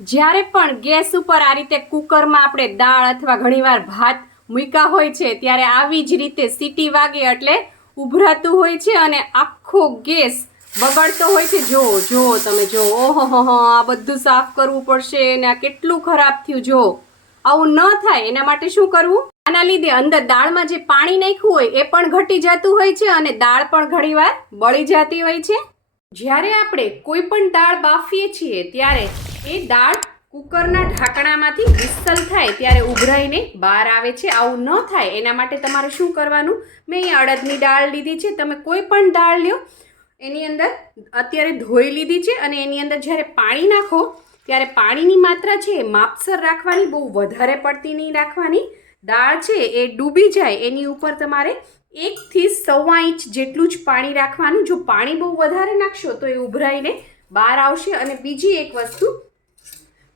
જ્યારે પણ ગેસ ઉપર આ રીતે કુકરમાં આપણે દાળ અથવા ઘણીવાર ભાત મૂક્યા હોય છે, ત્યારે આવી જ રીતે સીટી વાગે એટલે ઉભરાતું હોય છે અને આખો ગેસ બગડતો હોય છે. જો જો, તમે જો, ઓહો, હો આ બધું સાફ કરવું પડશે અને આ કેટલું ખરાબ થયું. જો, આવું ન થાય, એના માટે શું કરવું? આના લીધે અંદર દાળમાં જે પાણી નાખ્યું હોય, એ પણ ઘટી જતું હોય છે અને દાળ પણ ઘણીવાર બળી જતી હોય છે. જ્યારે આપણે કોઈ પણ દાળ બાફીએ છીએ, ત્યારે એ દાળ કુકરના ઢાંકણામાંથી વિસલ થાય ત્યારે ઉભરાઈને બહાર આવે છે. આવું ન થાય. એના માટે તમારે શું કરવાનું? મેં અહીંયા અડદની દાળ લીધી છે. તમે કોઈ પણ દાળ લ્યો. એની અંદર અત્યારે ધોઈ લીધી છે અને એની અંદર જ્યારે પાણી નાખો, ત્યારે પાણીની માત્રા છે એ માપસર રાખવાની, બહુ વધારે પડતી નહીં રાખવાની. દાળ છે એ ડૂબી જાય. એની ઉપર તમારે એકથી સવા ઇંચ જેટલું જ પાણી રાખવાનું. જો પાણી બહુ વધારે નાખશો તો એ ઉભરાઈને બહાર આવશે અને બીજી એક વસ્તુ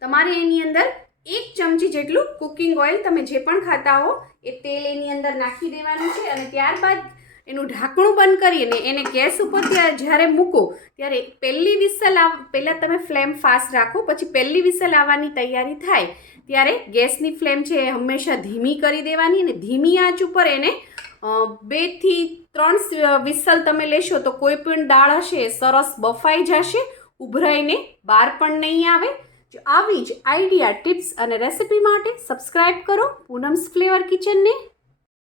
તમારે એની અંદર એક ચમચી જેટલું કુકિંગ ઓઇલ તમે જે પણ ખાતા હો, એ તેલ એની અંદર નાખી દેવાનું છે અને ત્યારબાદ એનું ઢાંકણું બંધ કરીને એને ગેસ ઉપર ત્યાં જ્યારે મૂકો, ત્યારે પહેલી વિસલ આવ, પહેલાં તમે ફ્લેમ ફાસ્ટ રાખો, પછી પહેલી વિસલ આવવાની તૈયારી થાય, ત્યારે ગેસની ફ્લેમ છે એ હંમેશા ધીમી કરી દેવાની અને ધીમી આંચ ઉપર એને બેથી ત્રણ વિસલ તમે લેશો તો કોઈ પણ દાળ હશે એ સરસ બફાઈ જશે, ઉભરાઈને બહાર પણ નહીં આવે જો આવી જ આઈડિયા ટિપ્સ અને રેસિપી માટે સબસ્ક્રાઇબ કરો પૂનમ્સ ફ્લેવર કિચનને.